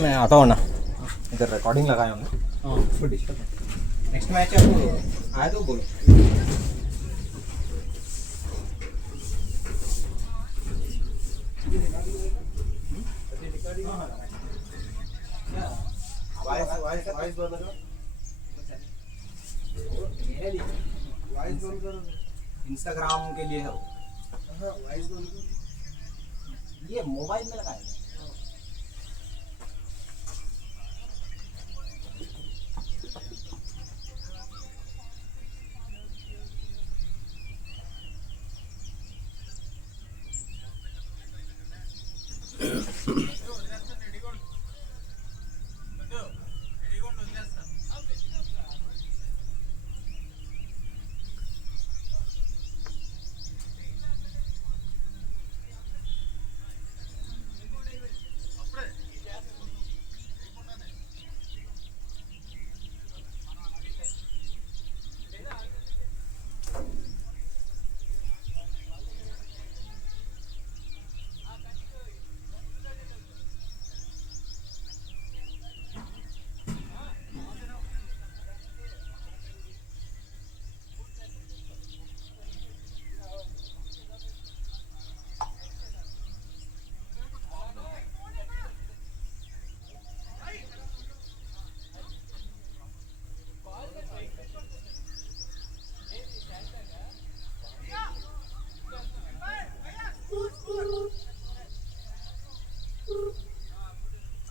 मैं आता हूँ ना, इधर रिकॉर्डिंग लगाया हमने। हाँ डिस्टर्ब नेक्स्ट मैच आपको आया तो बोलो। वाइस बंद करो, वाइस बंद करो, इंस्टाग्राम के लिए है वो। वाइस बंद करो, ये मोबाइल में लगाया है।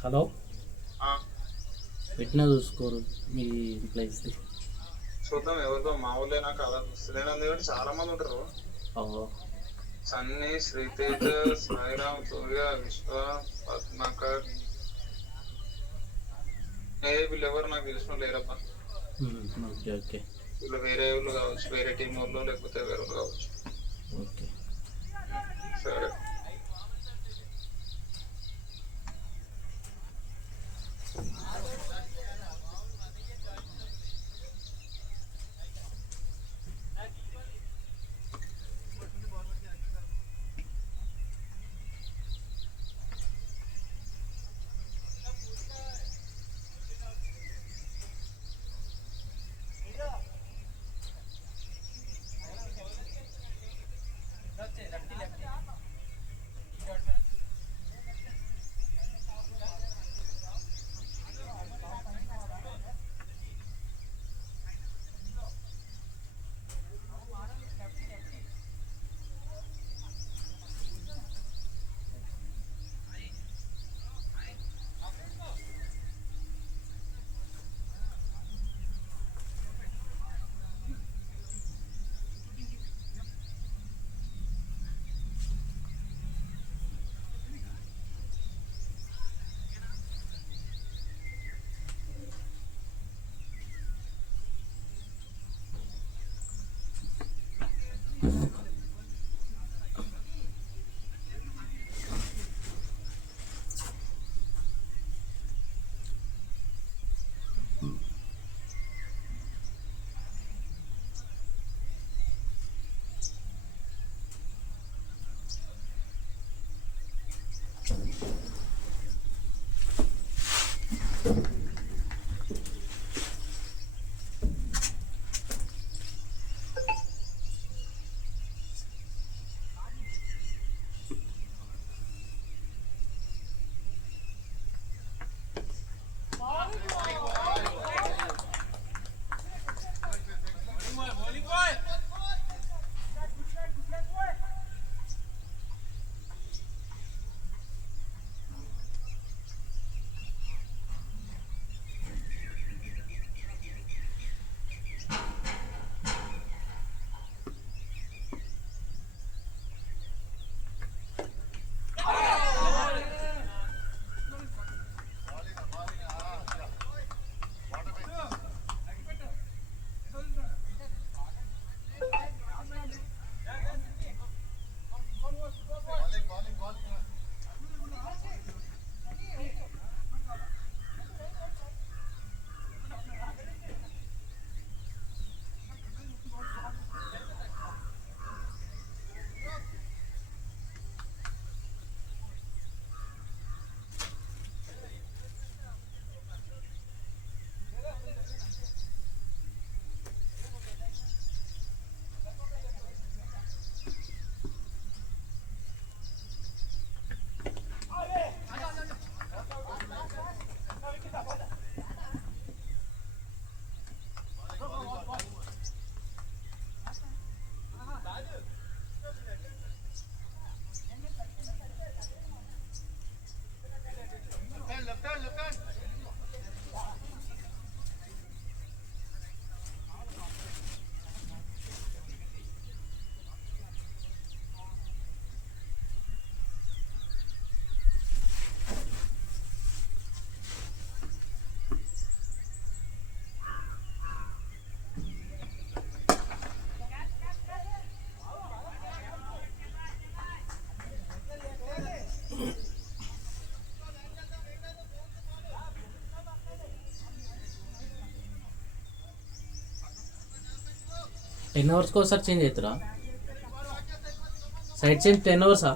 హలో పెట్టినా చూసుకోరు మీ ఎంప్లాయీస్ది. చూద్దాం ఎవరితో మా ఊళ్ళేనా కాదా వస్తుందేనా, ఎందుకంటే చాలా మంది ఉంటారు. సన్నీ, శ్రీతేజ, సాయిరామ్, సూర్య, విశ్వ, పద్మాకర్, వీళ్ళు ఎవరు నాకు తెలిసిన లేరబ్బా. ఓకే ఓకే, వీళ్ళు వేరే వాళ్ళు కావచ్చు, వేరే టీం వాళ్ళు, లేకపోతే వేరే వాళ్ళు కావచ్చు. ఓకే సరే. 10 అవర్స్కి ఒకసారి చేంజ్ అవుతారా? Side change 10 అవర్సా?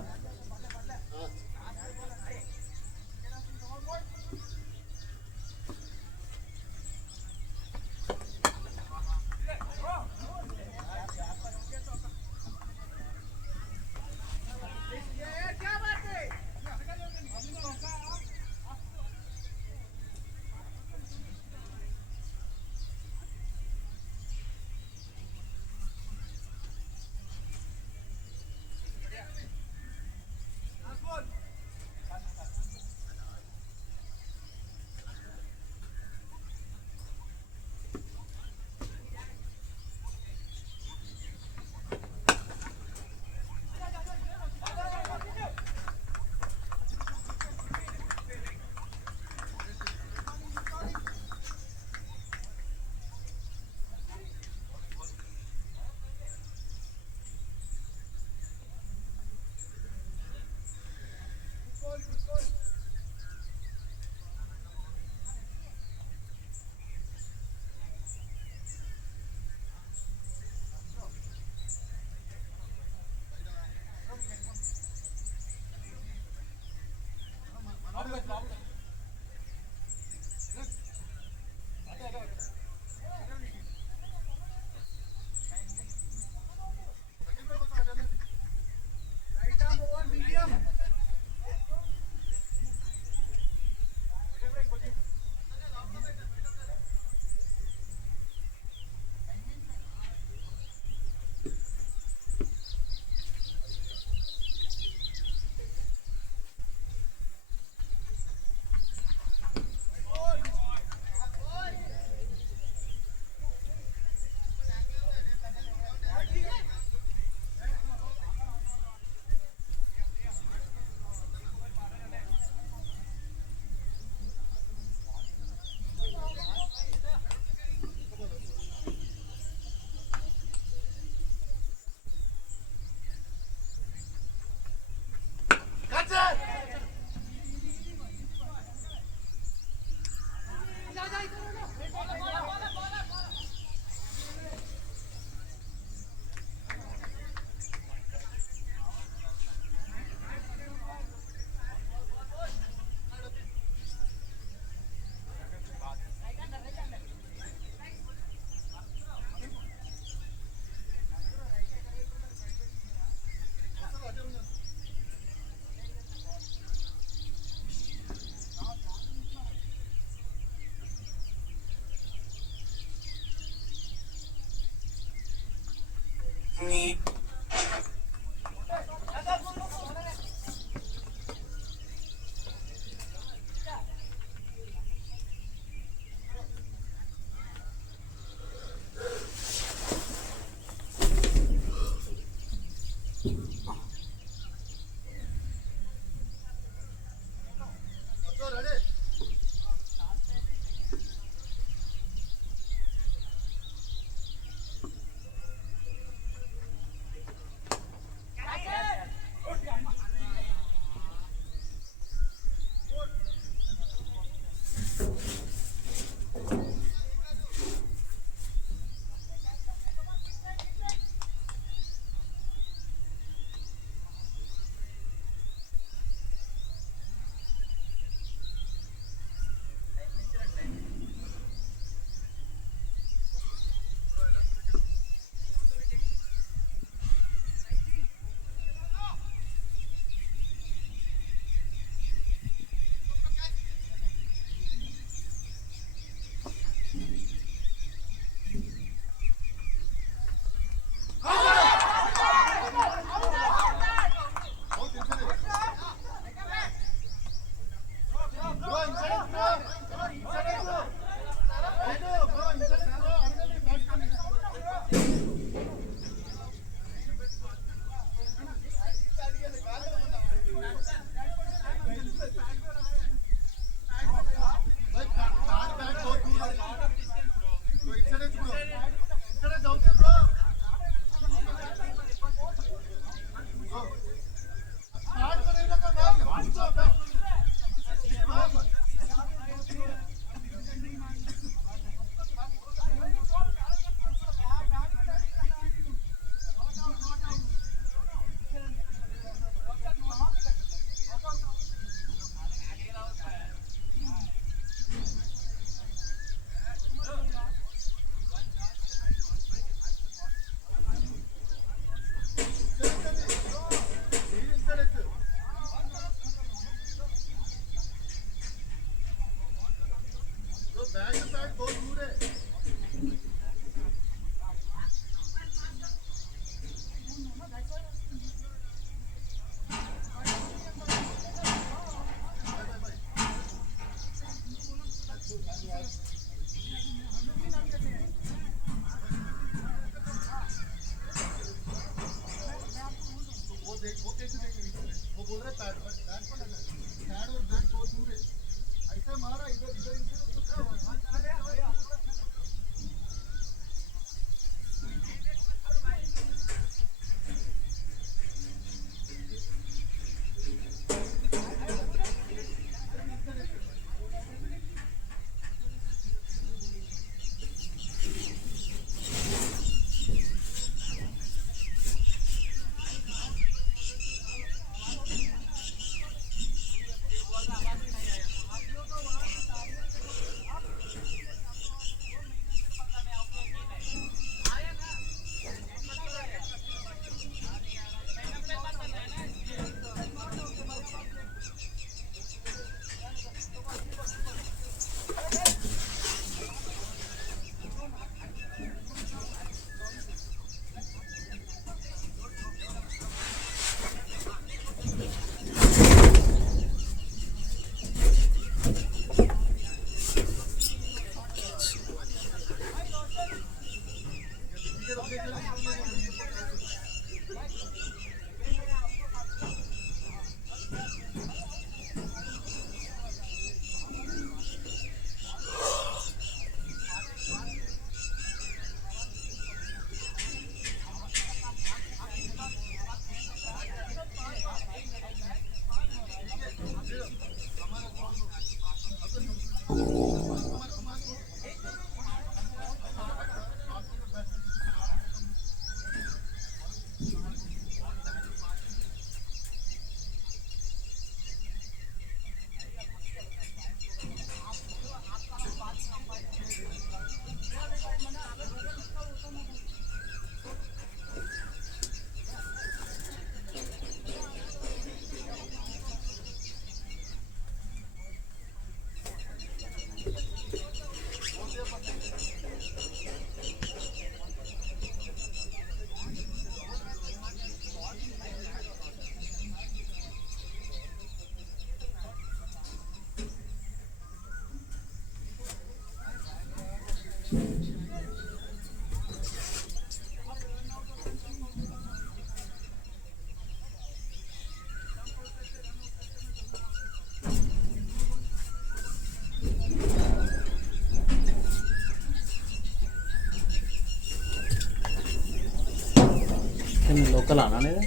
లోకల్ అనేది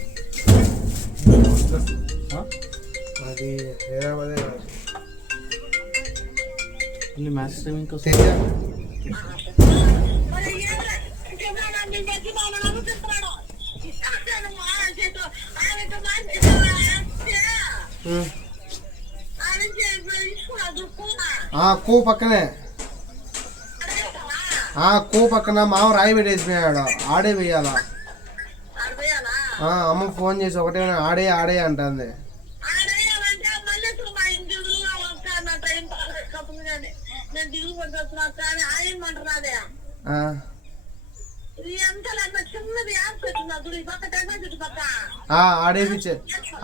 అది హైదరాబాదే కాదు. మ్యాచ్ స్ట్రీమింగ్ కోసం తెచ్చా కూ పక్కనే కూ పక్కన మామ రాయి పెట్టేసిపోయాడు. ఆడే వేయాలా? అమ్మ ఫోన్ చేసి ఒకటే ఆడే ఆడే అంటుంది.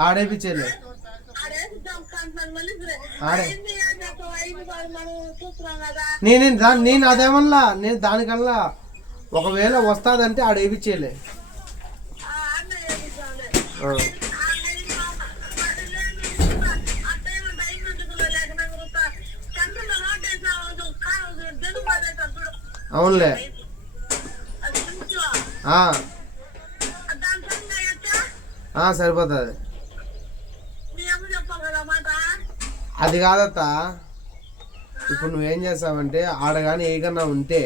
ఆడేపించేలే నేను అదేమల్లా నేను దానికల్లా ఒకవేళ వస్తాదంటే ఆడేపించేలే. అవునులే సరిపోతుంది. అది కాదత్త, ఇప్పుడు నువ్వేం చేస్తావంటే ఆడ కానీ ఏ కన్నా ఉంటే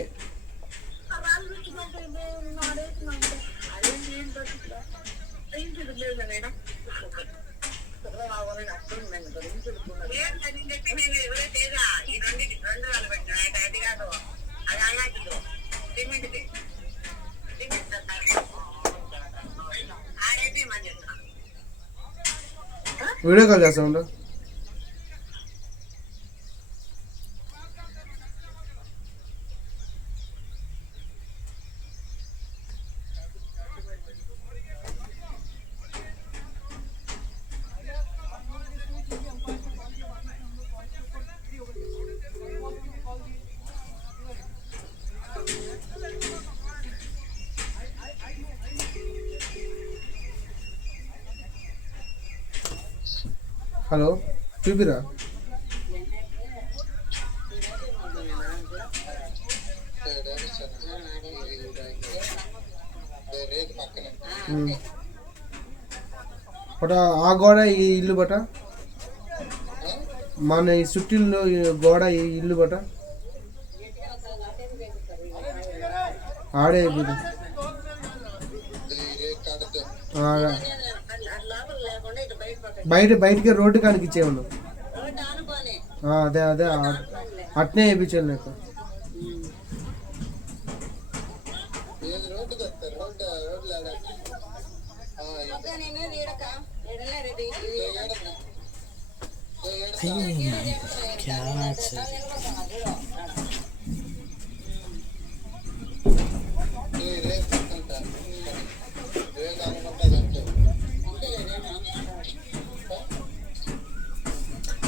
వీడియో కాల్ చేస్తా ఉండు. హలో చూపిరా. బట ఆ గోడ ఈ ఇల్లు బట మన ఈ చుట్టిల్లో గోడ ఈ ఇల్లు బట ఆడే బయటికి రోడ్డు కానికి ఇచ్చేవాళ్ళు. అదే అదే అట్నే వేయించాను నాకు.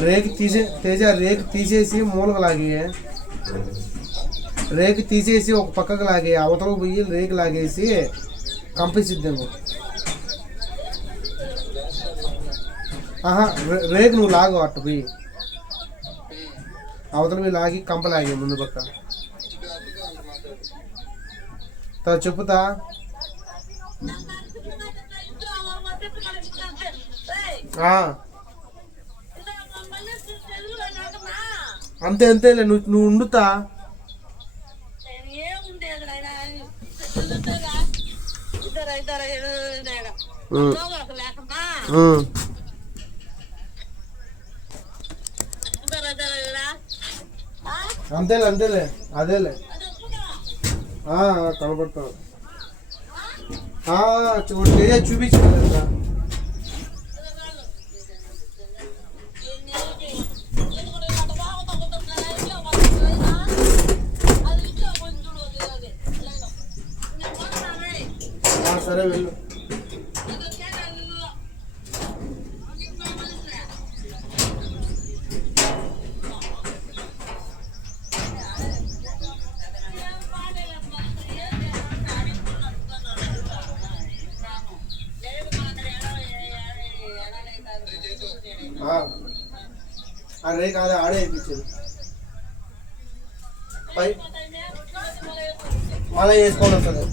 రేకు తీసేసి మూలకు లాగి, రేకు తీసేసి ఒక పక్కకు లాగి అవతల పోయి రేకు లాగేసి కంపిసిద్దాము. రేకు నువ్వు లాగు అట్టు పోయి అవతల పోయి లాగి కంప లాగే ముందు పక్క చెప్పుతా. అంతే అంతేలే, నువ్వు ఉండుతా. అంతేలే అంతేలే అదేలే కనపడతావు. చూపించు. సరే వెళ్ళు. అరే కాదు ఆడే వేయించారు. మళ్ళీ వేసుకోవాలి వస్తుంది.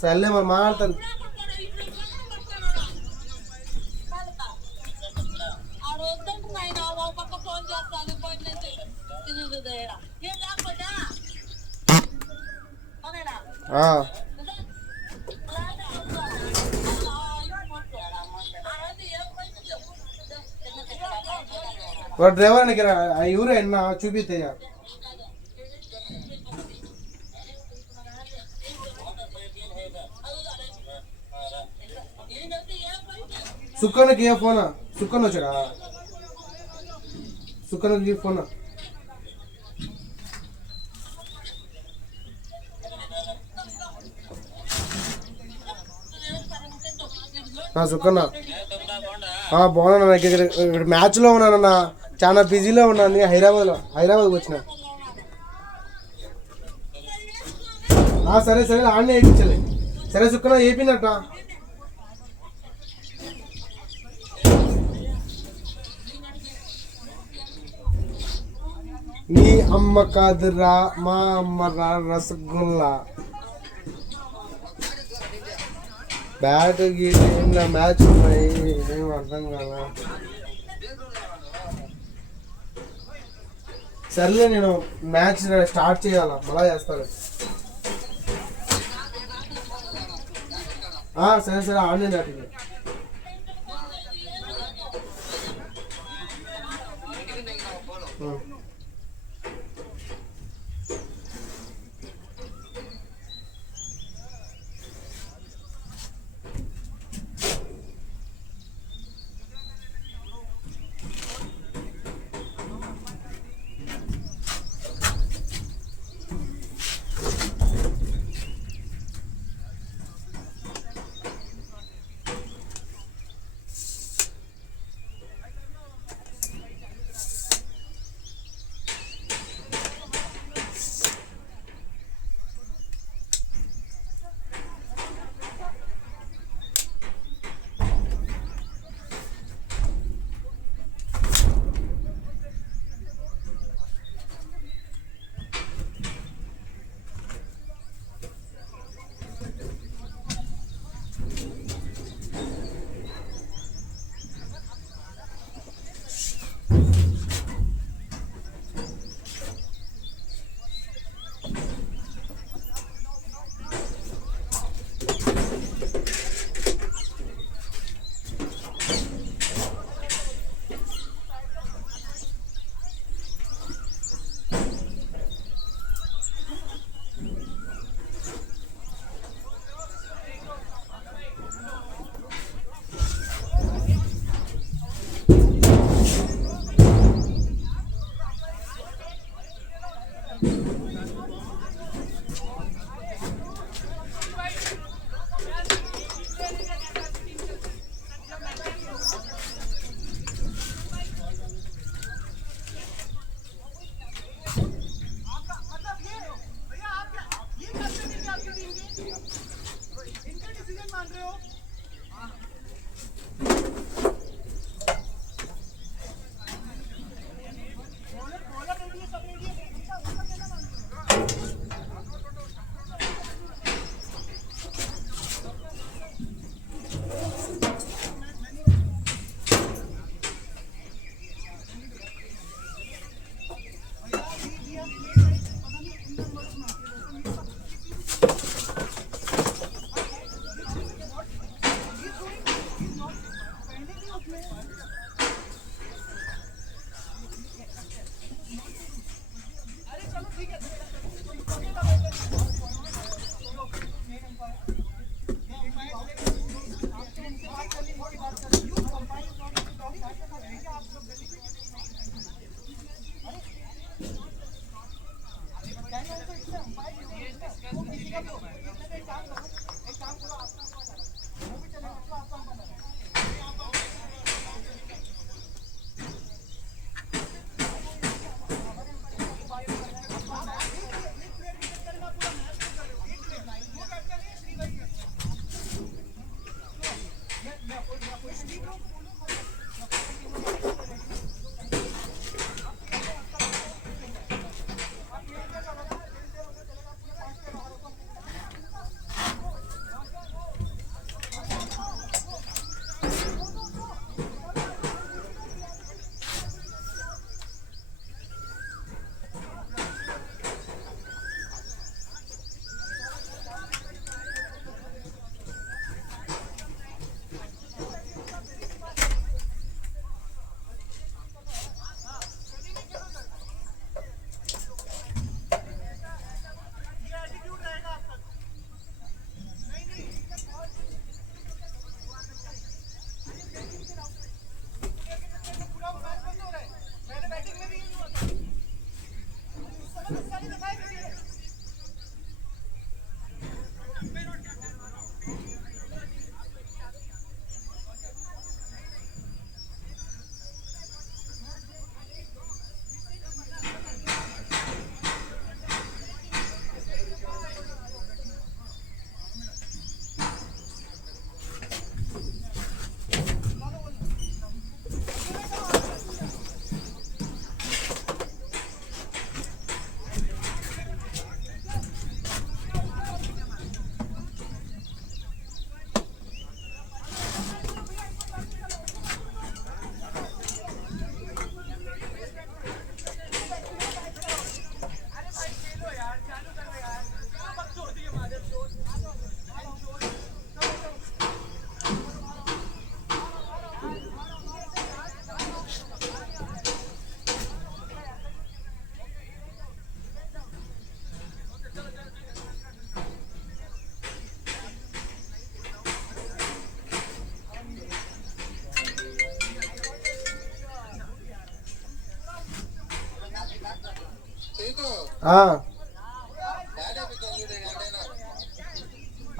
సర్లే మరి మాట్లాడతాను. వాడు డ్రైవర్ ఎవరు ఎన్న చూపిస్తాయా? సుక్కనకి ఏ ఫోనా? సుక్కన వచ్చాడా? సుక్కనకి ఫోనా? సుక్కన్న బాగున్నా. నాకు ఇక్కడ మ్యాచ్లో ఉన్నానన్నా, చాలా బిజీలో ఉన్నాను. హైదరాబాద్కి వచ్చిన. సరే సరే ఆడనే వేయించాలి. సరే సుక్కన వేపినట్ట. నీ అమ్మ కాదురా మా అమ్మ రసగుల్లా. బ్యాట్ గీట్ మ్యాచ్ ఉన్నాయి, ఏం అర్థం కాదా. సర్లే నేను మ్యాచ్ స్టార్ట్ చేయాలా, మళ్ళా చేస్తాను. సరే సరే ఆడలేదు అటు.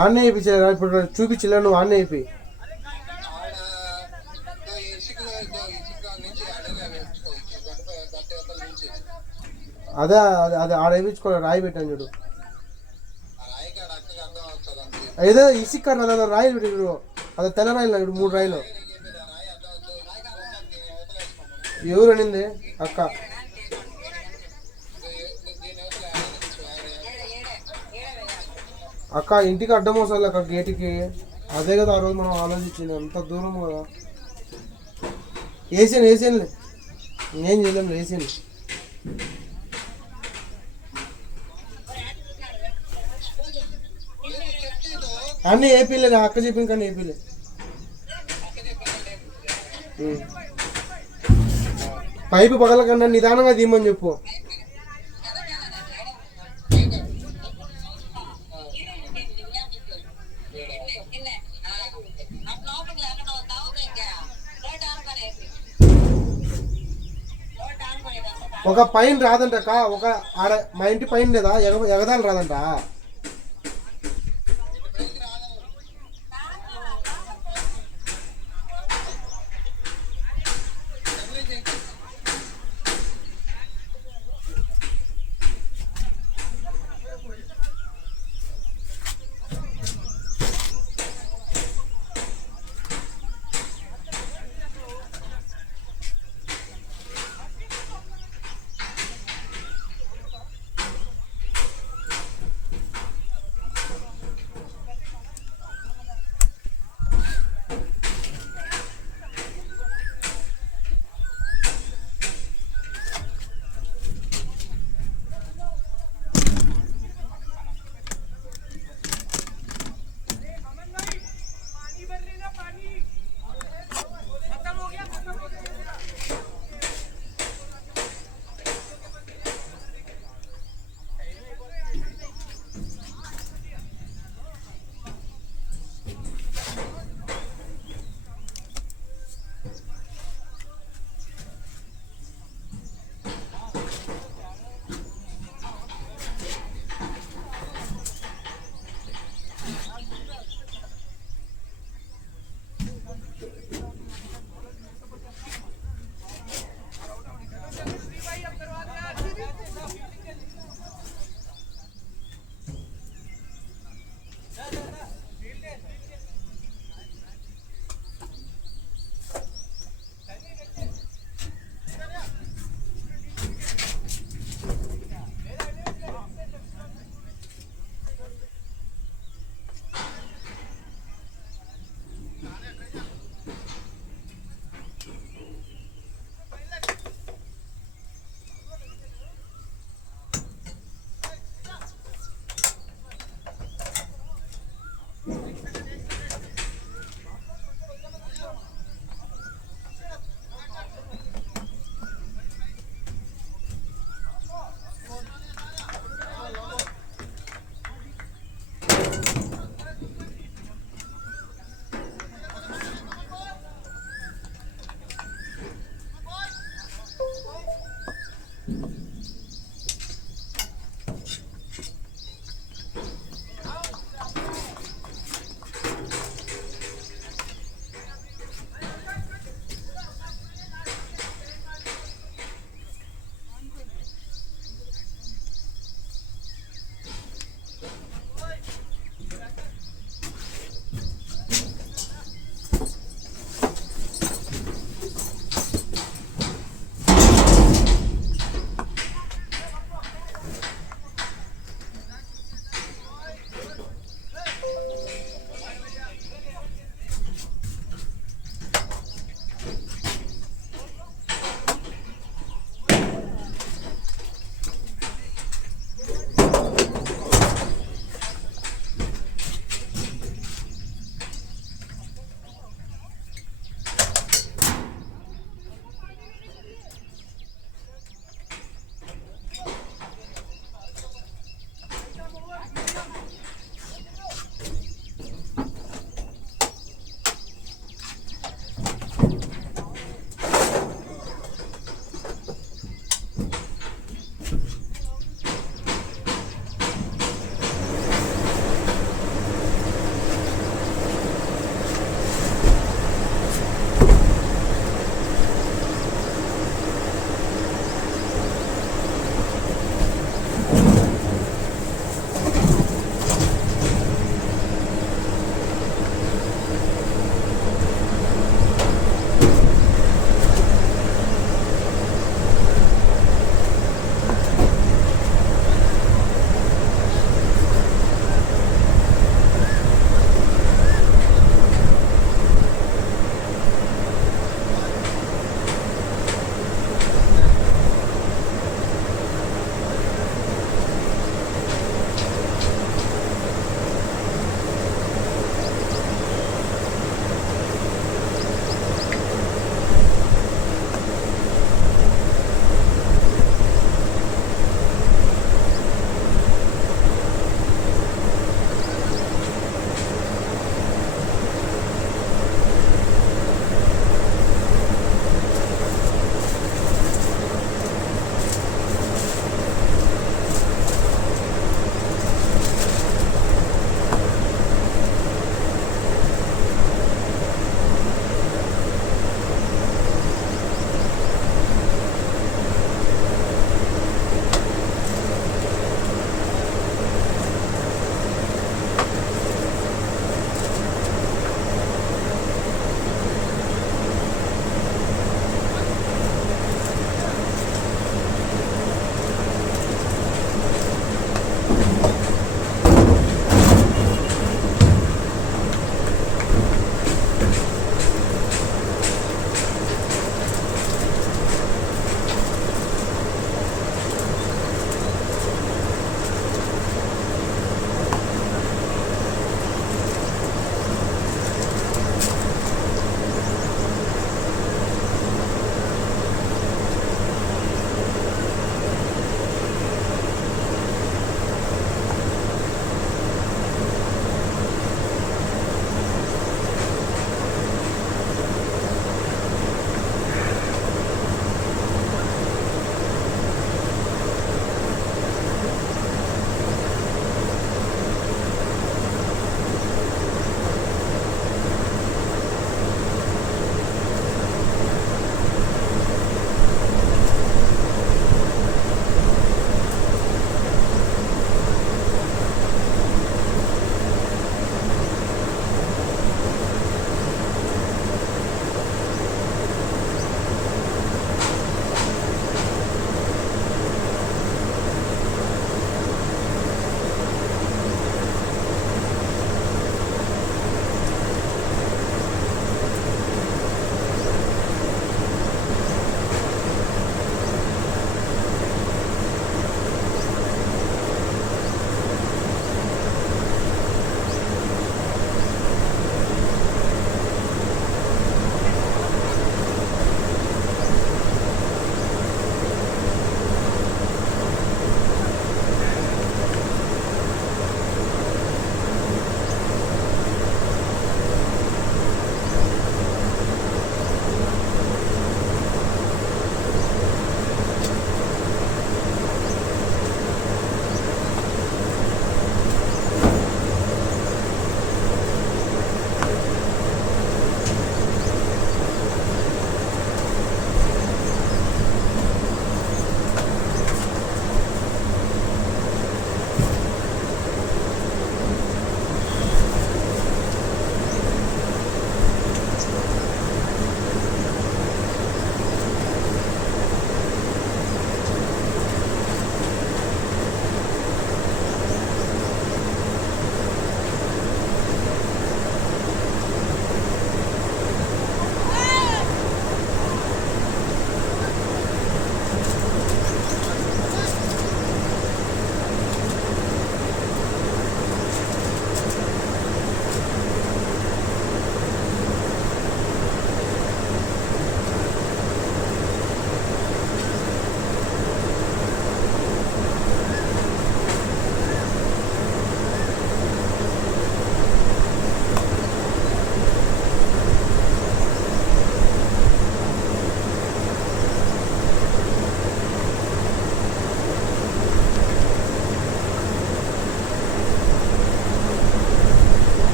ఆన్నే అయిపోయి ఇప్పుడు చూపించలే, నువ్వు ఆన్నే అయిపోయి. అదే అదే అదే ఆడ వేయించుకోవాలి, రాయి పెట్టాను చూడు. ఏదో ఇసుక అదే రాయిలు పెట్టి చూడు, అదే తెల్ల రాయిలు చూడు, 3 రాయిలు. ఎవరు అనింది అక్క? అక్క ఇంటికి అడ్డం వస్తుంది అక్క, గేటుకి. అదే కదా ఆ రోజు మనం ఆలోచించింది, అంత దూరం కదా. వేసాను ఏం చేయలేము, వేసాను. అన్నీ ఏపీలే, అక్క చెప్పింది కానీ ఏపీలే. పైపు పగల కన్నా నిదానంగా తీయమని చెప్పు. ఒక పైన రాదంట అక్క, ఒక ఆడ మా ఇంటి పైన లేదా ఎగదాలు రాదంట.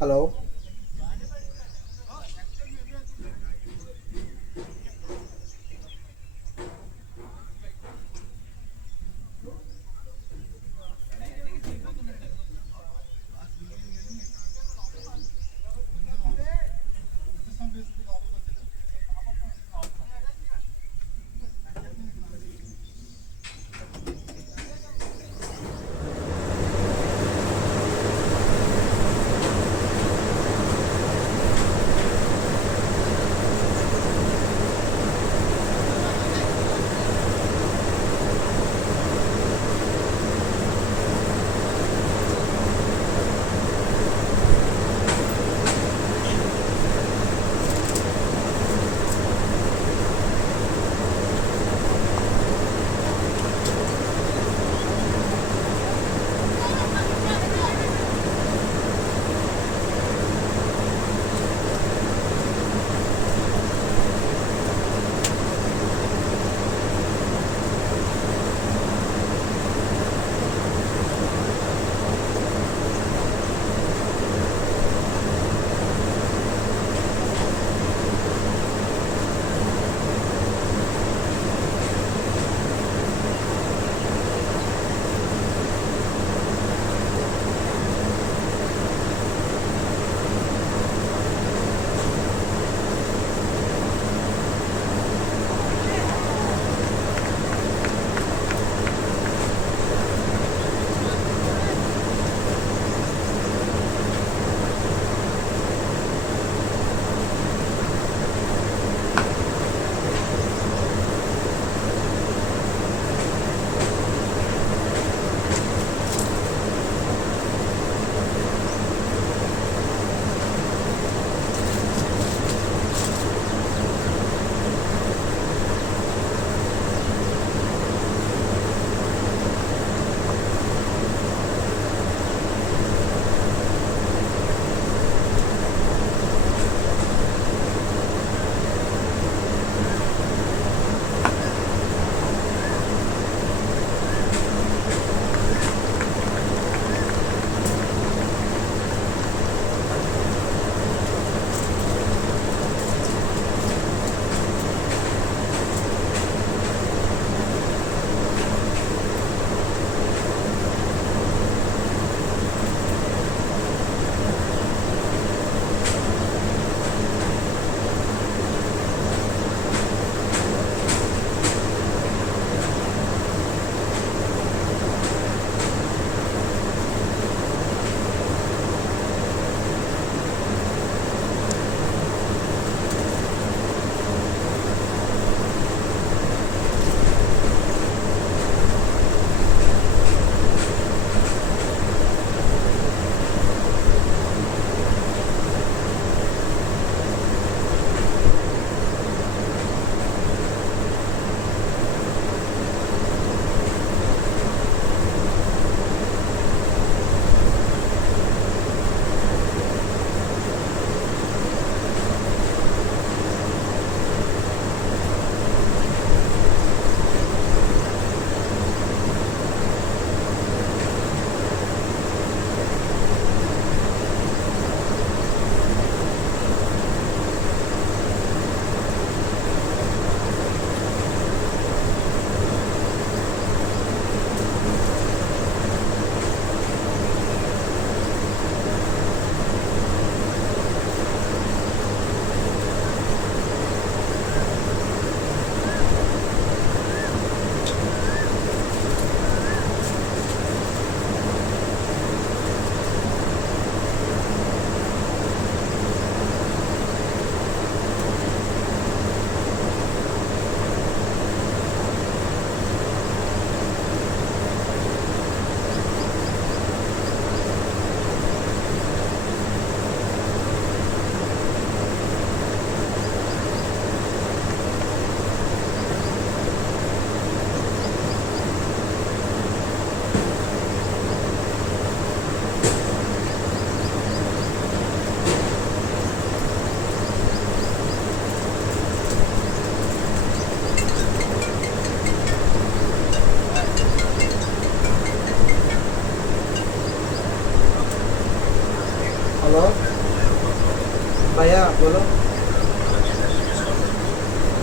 హలో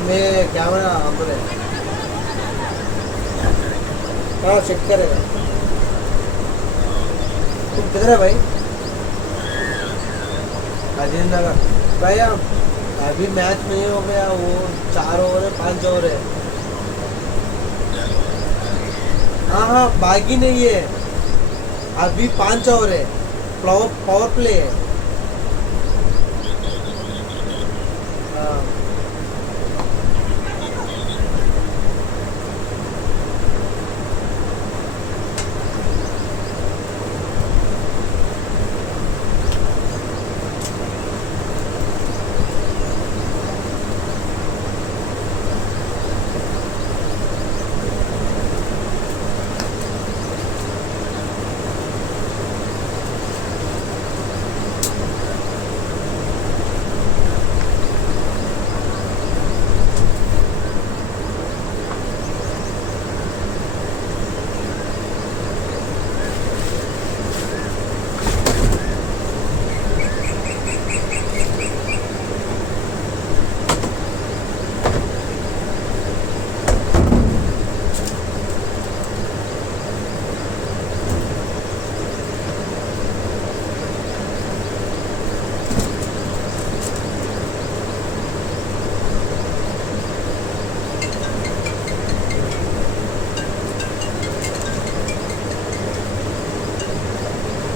मैं कैमरा बोले हाँ चेक करेगा। तुम किधर है भाई? राजेंद्र नगर भाई। अभी मैच नहीं हो गया, वो 4 ओवर है 5 ओवर है। हाँ हाँ बागी नहीं है, अभी 5 ओवर है, पावर प्ले है। हाँ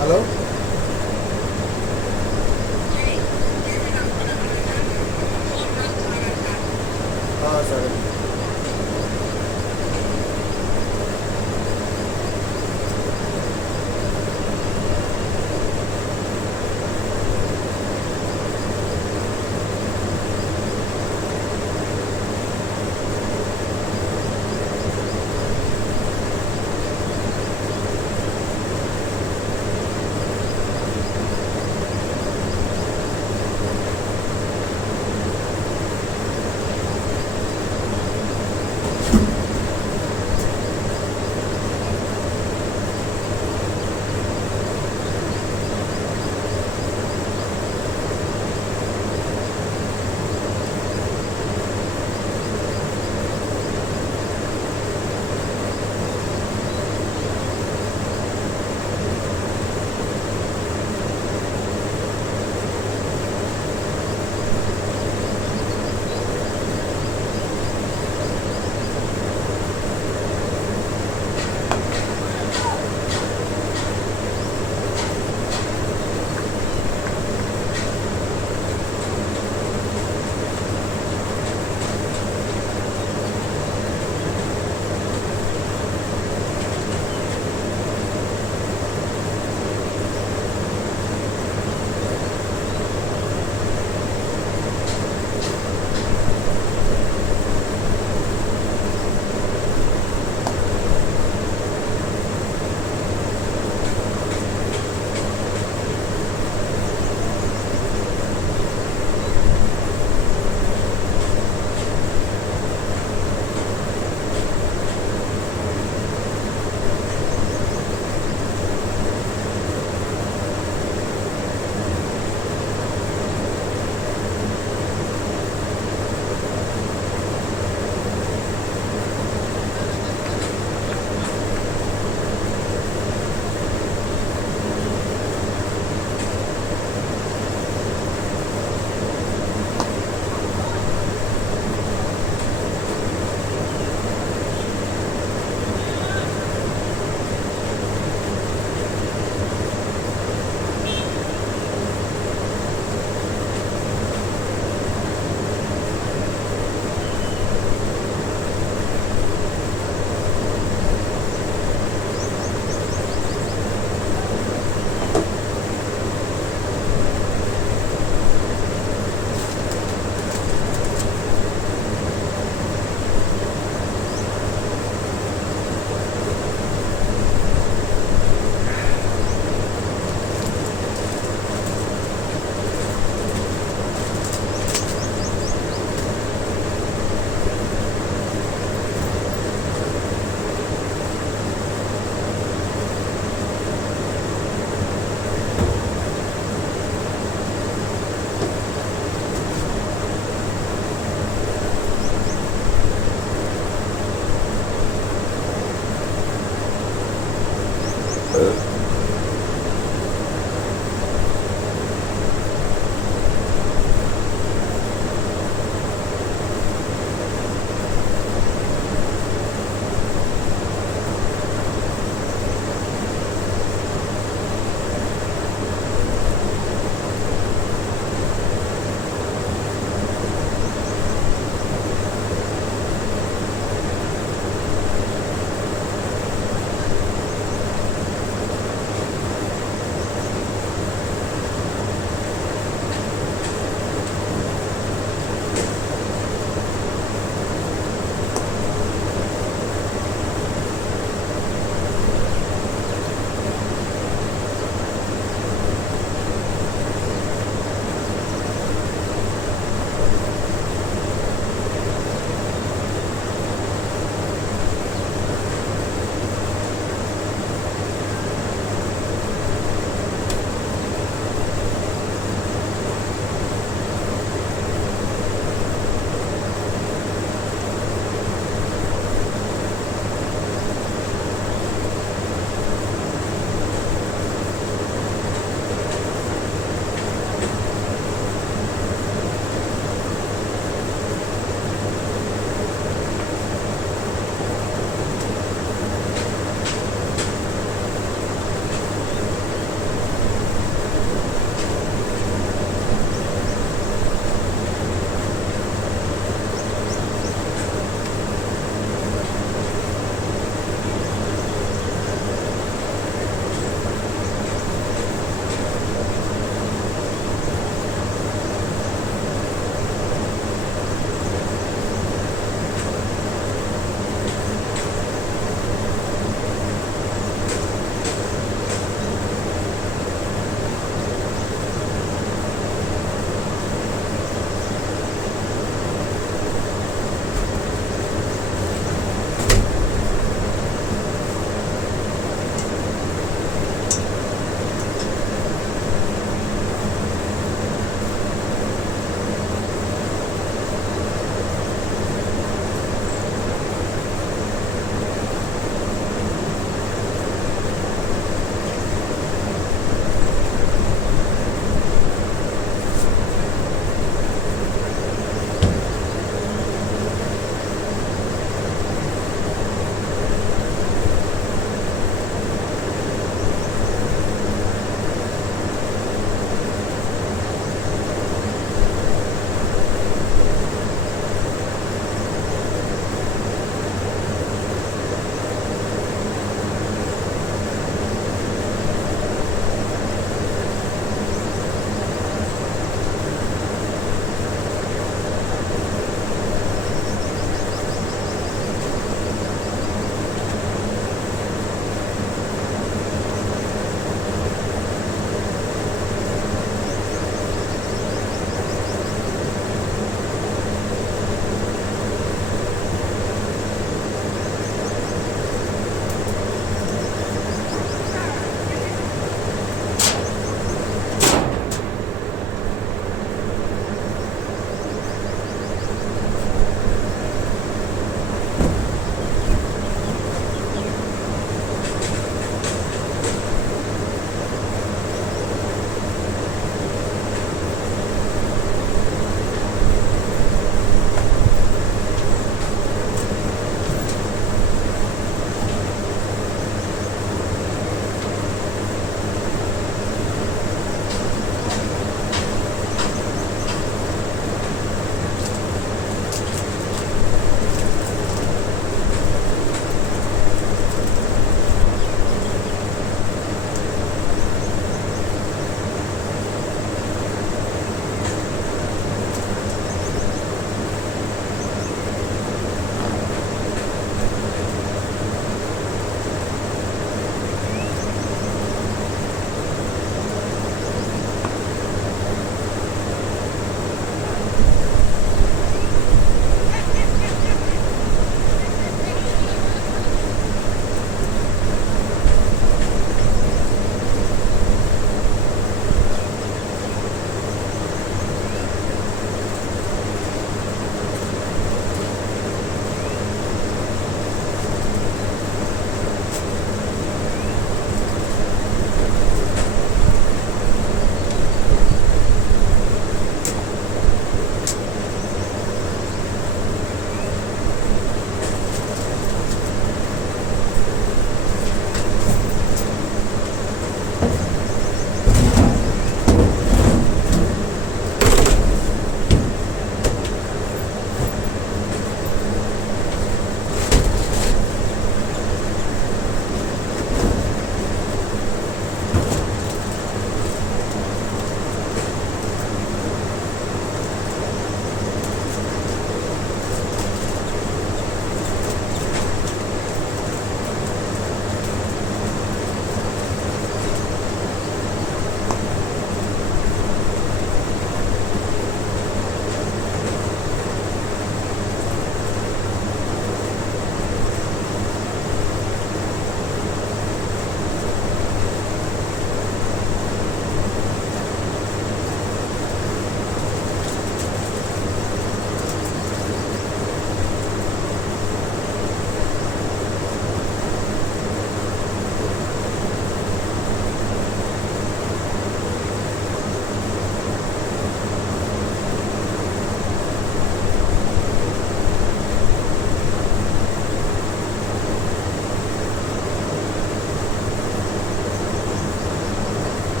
हेलो हाँ सर।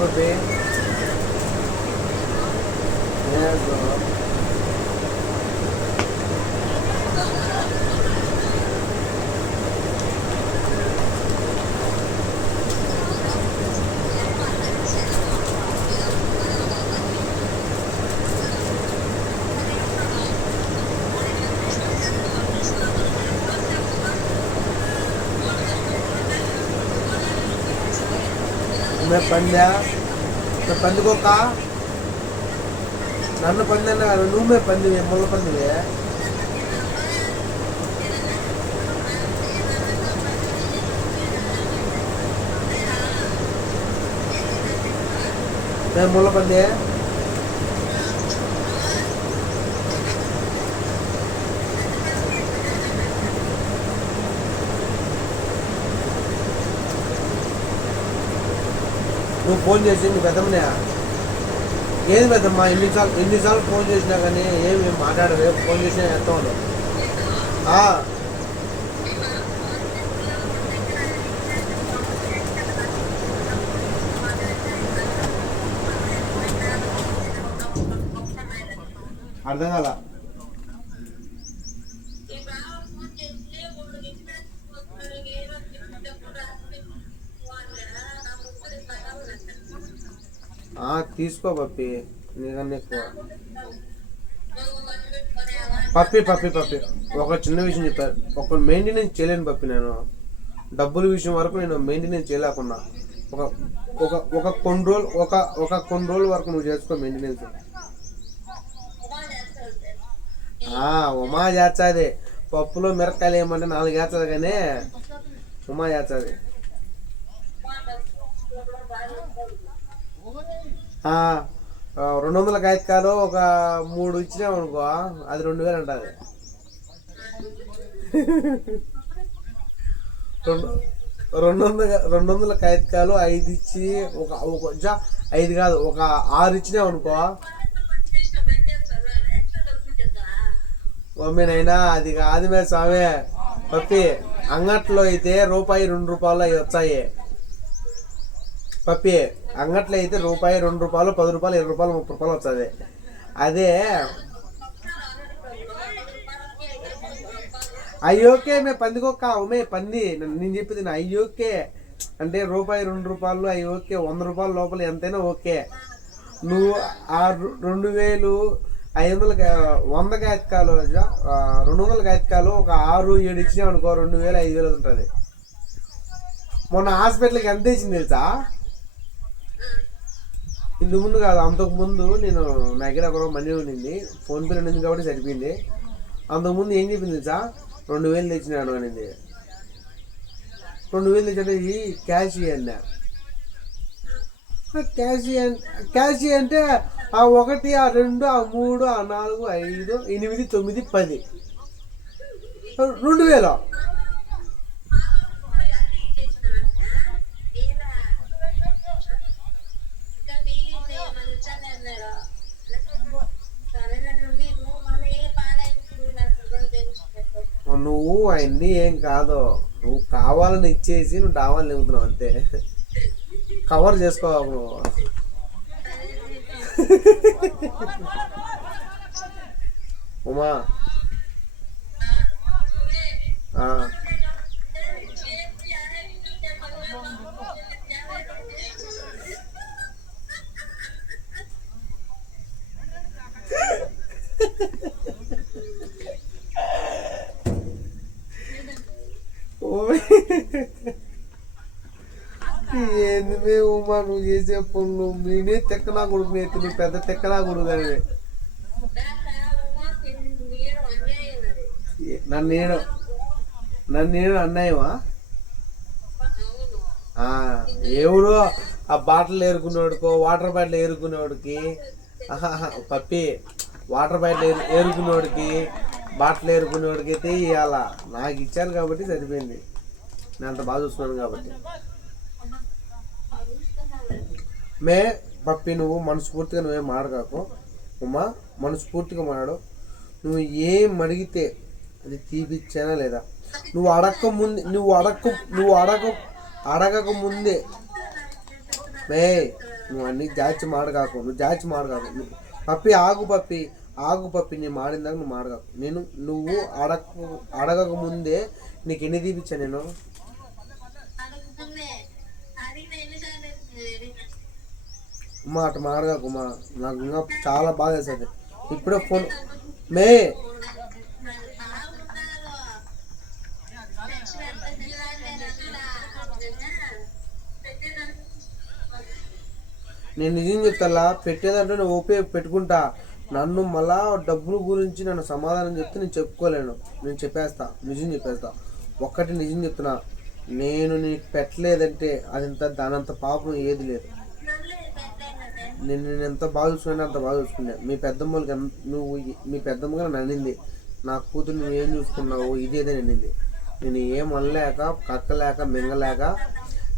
పప్పి పందుకోక నన్ను పందన్న కాదు నువ్వే పందివే ముళ్ళ పందివే నేను ముళ్ళ పంది నువ్వు ఫోన్ చేసి నీ పెద్దమ్మనే ఏది పెద్దమ్మా ఎన్నిసార్లు ఫోన్ చేసినా కానీ ఏమి మాట్లాడవే ఫోన్ చేసినా ఎంత ఉండవు అర్థం కాల తీసుకో పప్పి నీకన్నా ఎక్కువ పప్పి ఒక చిన్న విషయం చెప్పారు ఒక మెయింటెనెన్స్ చేయలేను పప్పి నేను డబ్బుల విషయం వరకు నేను మెయింటెనెన్స్ చేయలేకున్నా ఒక కొన్ని రోజుల వరకు నువ్వు చేసుకో మెయింటెనెన్స్ ఉమా చేస్తుంది పప్పులో మిరకాయలు ఏమంటే 4 చేస్తుంది కానీ ఉమా చేస్తుంది 200 కాయకాలు ఒక 3 ఇచ్చినాం అనుకో అది 2000 అంటుంది 200 కాయకాలు 5 ఇచ్చి ఒక 5 కాదు ఒక 6 ఇచ్చినాం అనుకో మమ్మీనైనా అది కాదు మే స్వామి పప్పి అంగట్లో అయితే రూపాయి 2 రూపాయలు అవి వచ్చాయి పప్పి అంగట్లో అయితే రూపాయి 2 రూపాయలు 10 రూపాయలు 20 రూపాయలు 30 రూపాయలు వస్తుంది అదే అయ్యోకే మే పందికొక్క మే పంది నేను చెప్పింది అయ్యోకే అంటే రూపాయి 2 రూపాయలు అయ్యోకే 100 రూపాయల లోపల ఎంతైనా ఓకే నువ్వు ఆ 2500 100 కాయకాలు 200 కాయకాలు ఒక 6-7 ఇచ్చినావు అనుకో 2000-5000 ఉంటుంది మొన్న హాస్పిటల్కి ఎంత ఇచ్చింది తెలుసా ఇందుకు ముందు కాదు అంతకుముందు నేను నా దగ్గర ఒక మనీ ఉండింది ఫోన్పేలో ఉండింది కాబట్టి సరిపోయింది అంతకుముందు ఏం చెప్పింది తెలుసా 2000 తెచ్చినాడు అనేది 2000 తెచ్చాడు ఈ క్యాష్ ఇవ్వండి క్యాష్ అంటే ఆ 1 ఆ 2 ఆ 3 ఆ 4 5 8 9 10 2000 నువ్వు అవన్నీ ఏం కాదు నువ్వు కావాలని ఇచ్చేసి నువ్వు డావాలని నింపుతున్నావు అంతే కవర్ చేసుకోవాలి నువ్వు ఉమా ఏంది ఉమా నువ్వు చేసే పనులు నేనే తెక్కనా కొడుకు నేతి నీ పెద్ద తెక్కనా కొడుకు అని నన్ను అన్నాయమా ఎవడో ఆ బాటిల్ ఏరుకునేవాడికో వాటర్ బాటిల్ ఏరుకునేవాడికి పప్పి వాటర్ బాటిల్ ఏరుకునేవాడికి బాటిల్ ఏరుకునేవాడికి అయితే ఇవాళ నాకు ఇచ్చారు కాబట్టి సరిపోయింది నేను అంత బాగా చూసుకున్నాను కాబట్టి పప్పి నువ్వు మనస్ఫూర్తిగా నువ్వేం మాడకాకు ఉమా మనస్ఫూర్తిగా మాడు నువ్వు ఏం అడిగితే అది తీపిచ్చానా లేదా నువ్వు అడగక ముందే నువ్వు అన్ని జాచి మాడగాకు, నువ్వు జాచి మాడగాకు. పప్పి ఆగు పప్పి, ఆగు పప్పి, నేను మాడిందాక నువ్వు మాడగాకు. నువ్వు అడగక ముందే నీకు ఎన్ని తీపిచ్చా నేను? అమ్మా అటు మాడగాకు అమ్మా, నాకు ఇంకా చాలా బాధ వేస్తుంది. ఇప్పుడే ఫోన్ మే నేను నిజం చెప్తా, పెట్టేదంటే నేను ఓపే పెట్టుకుంటా. నన్ను మళ్ళా డబ్బుల గురించి నన్ను సమాధానం చెప్తే నేను చెప్పుకోలేను. నేను చెప్పేస్తా, నిజం చెప్పేస్తా. ఒక్కటి నిజం చెప్తున్నా, నేను నీకు పెట్టలేదంటే అదంత దానంత పాపం ఏది లేదు. నేను ఎంత బాగా చూసుకున్నా అంత బాగా చూసుకున్నా. మీ పెద్దమ్మలకి నువ్వు మీ పెద్దమ్మగా నన్ను అనింది, నా కూతురు నువ్వు ఏం చూసుకున్నావు ఇదేదే అనింది. నేను ఏం అనలేక కక్కలేక మింగలేక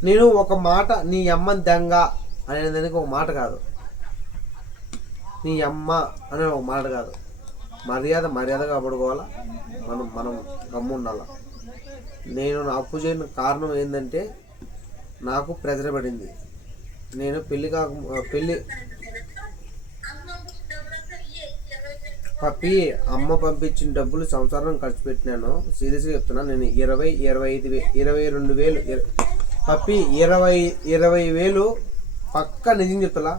నేను ఒక మాట నీ అమ్మని దెంగ అనేదానికి ఒక మాట కాదు, నీ అమ్మ అనే ఒక మాట కాదు. మర్యాదగా పడుకోవాలా, మనం గమ్ము ఉండాలా. నేను నా అప్పు చేయని కారణం ఏంటంటే నాకు ప్రెజర్ పడింది. నేను పెళ్ళి పప్పి అమ్మ పంపించిన డబ్బులు సంవత్సరం ఖర్చు పెట్టినాను. సీరియస్గా చెప్తున్నా. నేను 22,000 పప్పి 20,000 పక్క నిజం చెప్తా.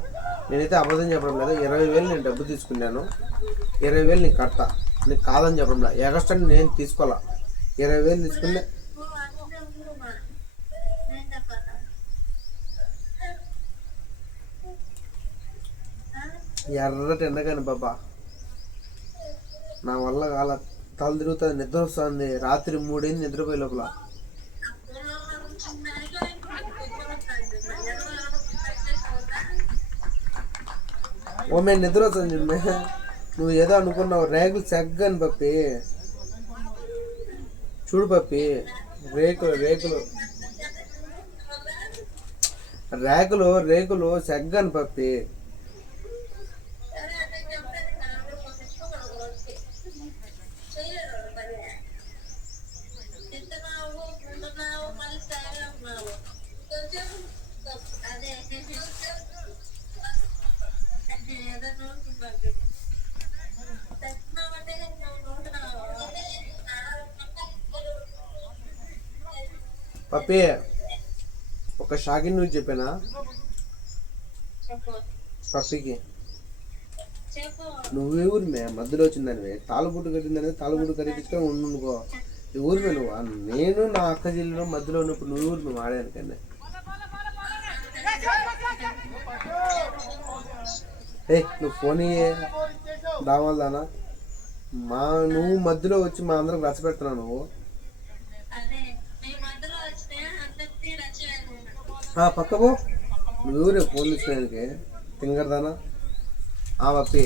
నేనైతే అబద్ధం చెప్పడం లేదు. 20,000 నేను డబ్బు తీసుకున్నాను. 20,000 నీకు కడతా, నీకు కాదని చెప్పడం లేదు. ఎగస్ట్రా నేను తీసుకోవాలా. 20,000 తీసుకున్నా. ఎర్రటి ఎండగాని బాబా, నా వల్ల కాల, తల తిరుగుతుంది, నిద్ర వస్తుంది. రాత్రి 3 అయింది నిద్రపోయే లోపల. ఓ మేము నిద్ర వస్తుంది. నువ్వు ఏదో అనుకున్నావు. రేకులు సెగ్గని పప్పి, చూడు పప్పి, రేకులు సెగ్గని పప్పి. పప్పి ఒక షాకింగ్ న్యూస్ చెప్పానా పప్పికి? నువ్వే ఊరి మే మధ్యలో వచ్చిందని తాళబుట్టు కట్టిందని తాళబుట్టు కట్టించుకొని ఉండుకో. ఈ ఊరి మే నువ్వు. నేను నా అక్క జిల్లాలో మధ్యలో ఉన్నప్పుడు నువ్వు ఊరి మేము ఆడానికన్నా. నువ్వు ఫోన్ దావాలదానా నువ్వు మధ్యలో వచ్చి మా అందరికి రచ్చ పెడుతున్నావు. నువ్వు పక్కపో. నువ్వు రేపు ఫోన్ ఇచ్చినానికి తింగరదానా పప్పి.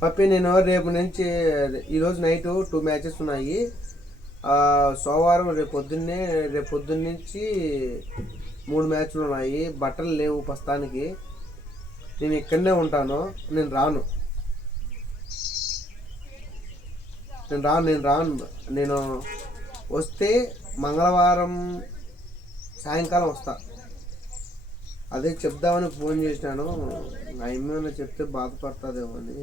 పప్పి నేను రేపు నుంచి ఈరోజు నైట్ 2 మ్యాచెస్ ఉన్నాయి. సోమవారం రేపు పొద్దున్న నుంచి 3 మ్యాచ్లు ఉన్నాయి. బట్టలు లేవు ప్రస్తుతానికి. నేను ఇక్కడనే ఉంటాను. నేను రాను. నేను వస్తే మంగళవారం సాయంకాలం వస్తా. అదే చెప్దామని ఫోన్ చేసినాను. ఏమైనా చెప్తే బాధపడుతుందేమో అని.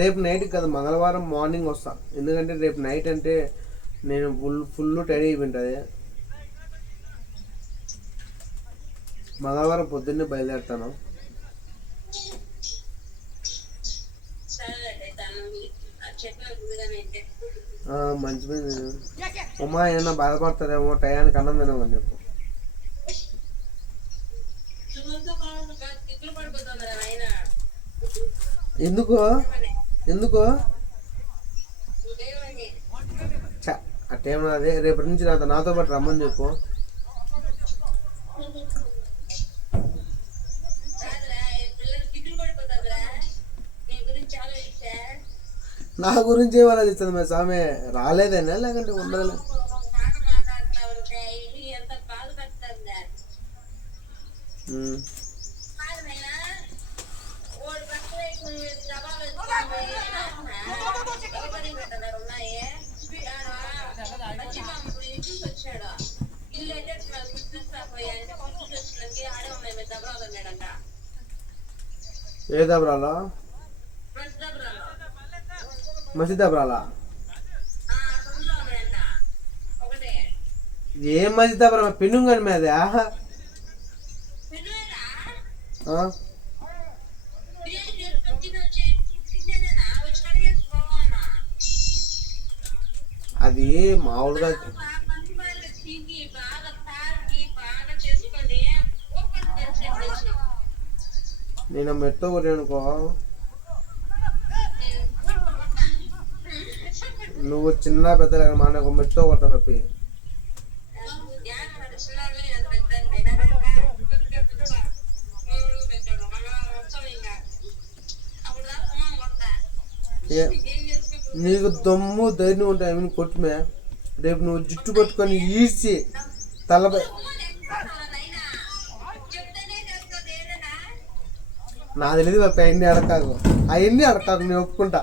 రేపు నైట్ కదా, మంగళవారం మార్నింగ్ వస్తా. ఎందుకంటే రేపు నైట్ అంటే నేను ఫుల్ టైడ్ అయిపోయింటుంది. మంగళవారం పొద్దున్నే బయలుదేరుతాను. మంచిది. అమ్మా ఏమన్నా బాధపడతారేమో, టయానికి అన్నం తినమని చెప్పు. ఎందుకో అట్టేమో. అదే రేపటి నుంచి నాతో పాటు రమ్మని చెప్పు. నా గురించి ఏమో ఆలోచిస్తుంది మా స్వామి. రాలేదేనా లేకంటే ఉండదు. ఉమ్. ఏ దబరాలో మసీద్ దబరాలా ఏం మసీద్ దబరా పెన్నుంగని మీద అది మామూలుగా నేను మెట్ట ఒకటి అనుకో నువ్వు చిన్న పెద్ద మా నాకు మెట్ట కొడతా తప్పి నీకు దమ్ము ధైర్యం ఉంటాయి అవి కొట్టుమే రేపు నువ్వు జుట్టు పట్టుకొని ఈడ్చి తలపై నా తెలియదు పాప అవన్నీ అడకాకు అవన్నీ అడకాకు నేను ఒప్పుకుంటా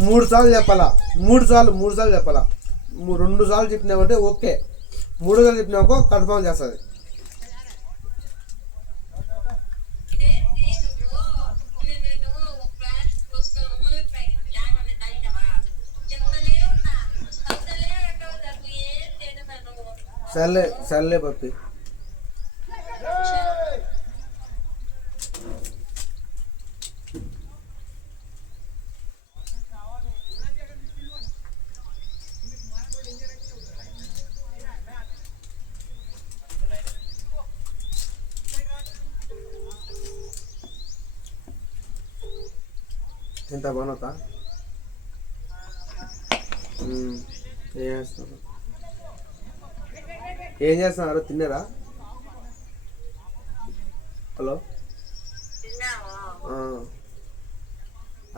3 సార్లు చెప్పాలా 3 సార్లు చెప్పాలా 2 సార్లు చెప్పినావంటే ఓకే 3 సార్లు చెప్పినావో కన్ఫర్మ్ చేస్తుంది సర్లే పప్పి ఎంత బాగున్నా ఏం చేస్తున్నారు తిన్నారా హలో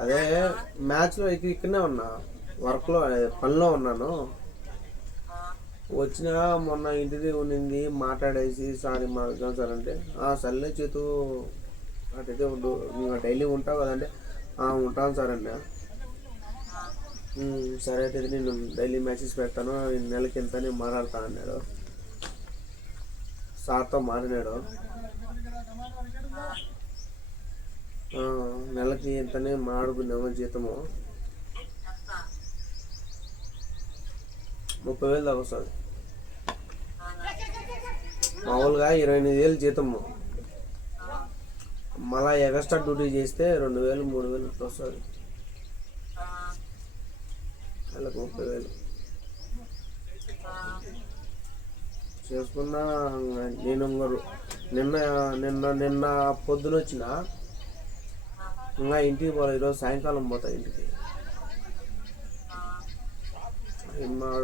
అదే మ్యాచ్లో ఇక్కడనే ఉన్నా వర్క్లో పనిలో ఉన్నాను వచ్చిన మొన్న ఇంటిది ఉన్నింది మాట్లాడేసి సారీ మాట్లాడదాం సార్ అంటే సర్లే చేతు అటైతే ఉండు నువ్వు డైలీ ఉంటావు కదంటే ఉంటాను సార్ అంటే సరే అయితే నేను డైలీ మెసేజ్ పెడతాను నెలకి ఎంత నేను మాట్లాడతాను అన్నాడు సార్తో మాట్లాడాడు నెలకి ఎంతనే మాట్లాడుకున్నాము జీతము 30,000 దాకా వస్తుంది మామూలుగా 28,000 జీతము మళ్ళా ఎక్స్ట్రా డ్యూటీ చేస్తే 2,000 3,000 ఇట్లా వస్తుంది నెలకు 30,000 చేసుకున్నా నేను నిన్న పొద్దున వచ్చిన ఇంకా ఇంటికి పోలే ఈరోజు సాయంకాలం పోతా ఇంటికి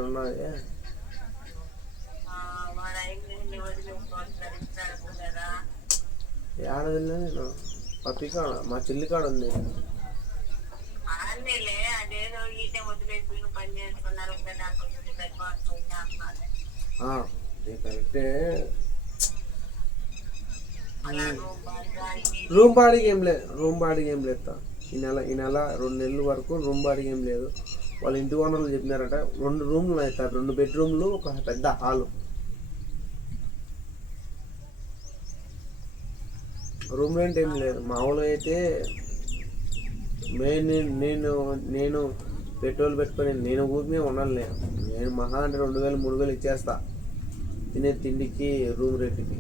ఉన్నది ఏడదిలే నేను పప్పి కాడ మా చెల్లి కాడ ఉంది కరెక్టే రూమ్ బాడీకి ఏం లేదు ఈ నెల 2 నెలల వరకు రూమ్ బాడీకి ఏం లేదు వాళ్ళ ఇంటి ఓనర్లు చెప్పినారట 2 రూమ్లు అవుతారు 2 బెడ్రూమ్లు ఒక పెద్ద హాలు రూమ్ రెంట్ ఏం లేదు మామూలుగా అయితే నేను పెట్రోల్ పెట్టుకొని నేను ఊరికే ఉండాలి నేను మహా అంటే 2,000 3,000 ఇచ్చేస్తా తినే తిండికి రూమ్ రెంట్కి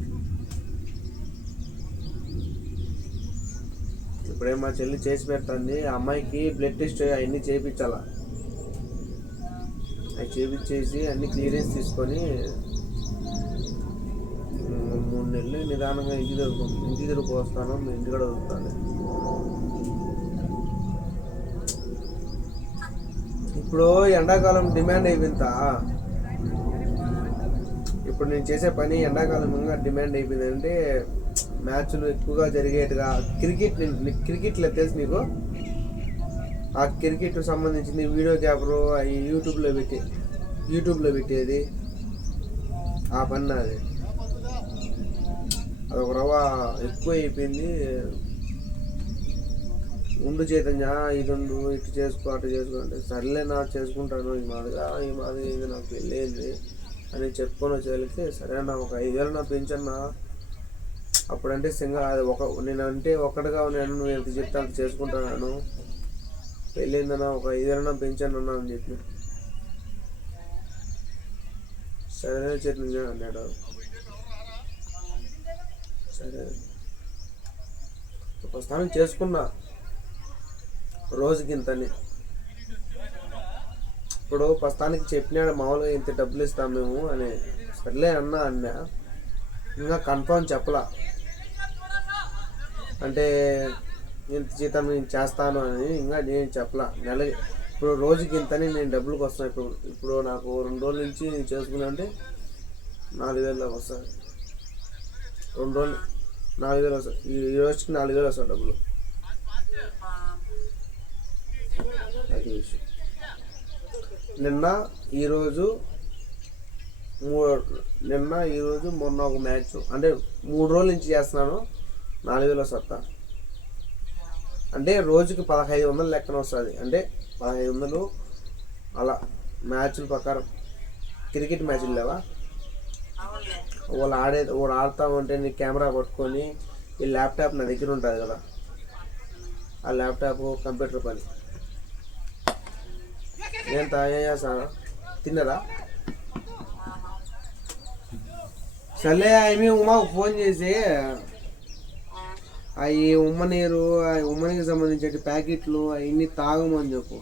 ఇప్పుడే మా చెల్లి చేసి పెడుతుంది అమ్మాయికి బ్లడ్ టెస్ట్ అవన్నీ చేయించాలా అవి చేయించేసి అన్ని క్లియరెన్స్ తీసుకొని 3 నెలలు నిదానంగా ఇంటి దగ్గరకు వస్తాను మీ ఇంటి కూడా వదులుతాను ఇప్పుడు ఎండాకాలం డిమాండ్ అయిపోయిందా ఇప్పుడు నేను చేసే పని ఎండాకాలం ఇంకా డిమాండ్ అయిపోయింది అంటే మ్యాచ్లు ఎక్కువగా జరిగేట్టుగా క్రికెట్లో తెలుసు నీకు ఆ క్రికెట్ సంబంధించింది వీడియో క్యాపరు అవి యూట్యూబ్లో పెట్టేది ఆ పని నాది అదొక రవ్వ ఎక్కువ అయిపోయింది. ఉండు చైతన్య, ఇది ఉండు, ఇటు చేసుకో అటు చేసుకో అంటే సర్లే నా చేసుకుంటాను, ఈ మాదిగా ఇది నాకు పెళ్ళయింది అని చెప్పుకొని వచ్చేళ్ళకి సరే అన్న ఒక 5,000 నా పెంచన్నా. అప్పుడంటే అది నేనంటే ఒక్కడిగా నేను నువ్వు ఎంత చెప్తే అంత చేసుకుంటాను, పెళ్ళయిందన్నా ఒక 5,000 పెంచాను అని చెప్పి సరే చైతన్య అన్నాడు. సరే ప్రస్తుతానికి చేసుకున్నా రోజుకి ఇంతని. ఇప్పుడు ప్రస్తుతానికి చెప్పినాడు మామూలుగా ఇంత డబ్బులు ఇస్తాం మేము అని. సర్లే అన్నా. ఇంకా కన్ఫర్మ్ చెప్పలా, అంటే ఇంత జీతం నేను చేస్తాను అని ఇంకా నేను చెప్పలా. ఇప్పుడు రోజుకి ఇంతని నేను డబ్బులకు వస్తాను. ఇప్పుడు నాకు 2 రోజుల నుంచి నేను చేసుకున్నా అంటే 4,000 దాకా వస్తుంది. 2 రోజులు 4,000 వస్తుంది. ఈ రోజుకి 4,000 వస్తుంది డబ్బులు. అది విషయం. ఈరోజు మొన్న ఒక మ్యాచ్ అంటే 3 రోజుల నుంచి చేస్తున్నాను. 4,000 వస్తా అంటే రోజుకి 1,500 లెక్కన వస్తుంది. అంటే 1,500 అలా మ్యాచ్ల ప్రకారం. క్రికెట్ మ్యాచ్లు లేవా, వాడు ఆడతామంటే నీ కెమెరా పట్టుకొని ఈ ల్యాప్టాప్ నా దగ్గర ఉంటుంది కదా, ఆ ల్యాప్టాప్ కంప్యూటర్ పని ఏం చేస్తాను. తిన్నదా? సర్లే ఏమి ఉమాకు ఫోన్ చేసి అవి ఉమ్మనీకి సంబంధించిన ప్యాకెట్లు అవన్నీ తాగమని చెప్పు.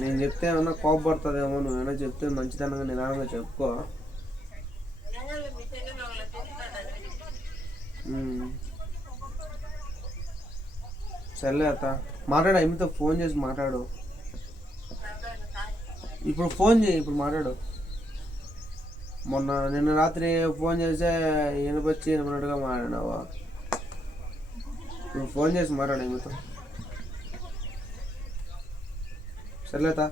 నేను చెప్తే ఏమన్నా కోపపడుతుందేమో, నువ్వేమన్నా చెప్తే మంచిదనంగా నిదానంగా చెప్పుకో. సర్లే అత్త, మాట్లాడు. ఏమితో ఫోన్ చేసి మాట్లాడు. ఇప్పుడు ఫోన్ చేయి, ఇప్పుడు మాట్లాడు. నిన్న రాత్రి ఫోన్ చేస్తే వినపడినట్టుగా మాట్లాడినావా? ఇప్పుడు ఫోన్ చేసి మాట్లాడు ఏమితో. సర్లేతా.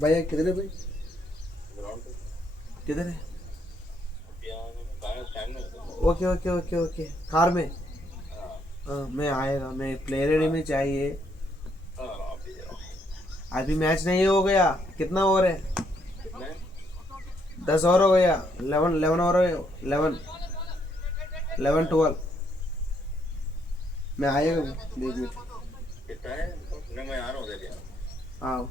भैया किधर है भाई? किधर है? Okay okay okay okay car में। मैं आएगा, मैं प्ले रेडी में चाहिए। अभी मैच नहीं हो गया, कितना ओवर है? 10 ओवर हो गया, 11 ओवर, 11 12। मैं आएगा 2 मिनट। मैं आ रहा हूँ। आओ।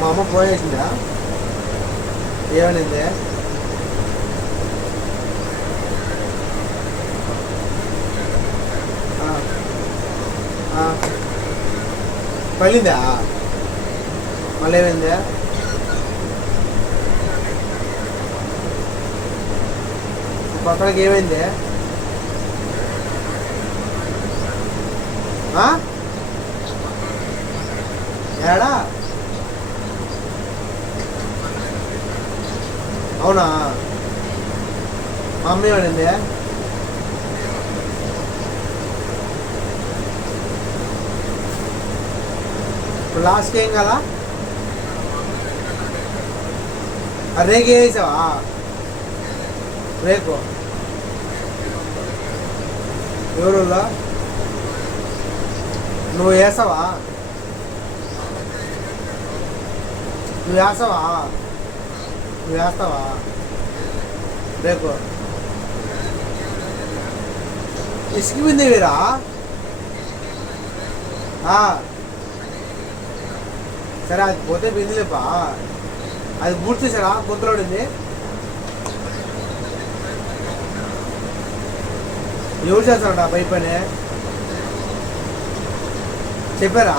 మా అమ్మ ఫోన్ చేసిందా? ఏమనింది? పలిందా? మళ్ళీ ఏమైంది? అక్కడికి ఏమైంది? ఏడా? అవునా? మా అమ్మ ఏమైంది? ఇప్పుడు లాస్ట్కి ఏం కదా? రేకు వేసావా? రేకు ఎవరు? నువ్వు వేసావా? నువ్వు వేస్తావా? నువ్వు వేస్తావా రేపు? ఇసుక బింది వీరా? సరే అది పోతే బిందులేపా. అది బూట్ చేశారా? గుంతలోడింది. ఎవరు చేస్తారంట ఆ పైప్ పని? చెప్పారా?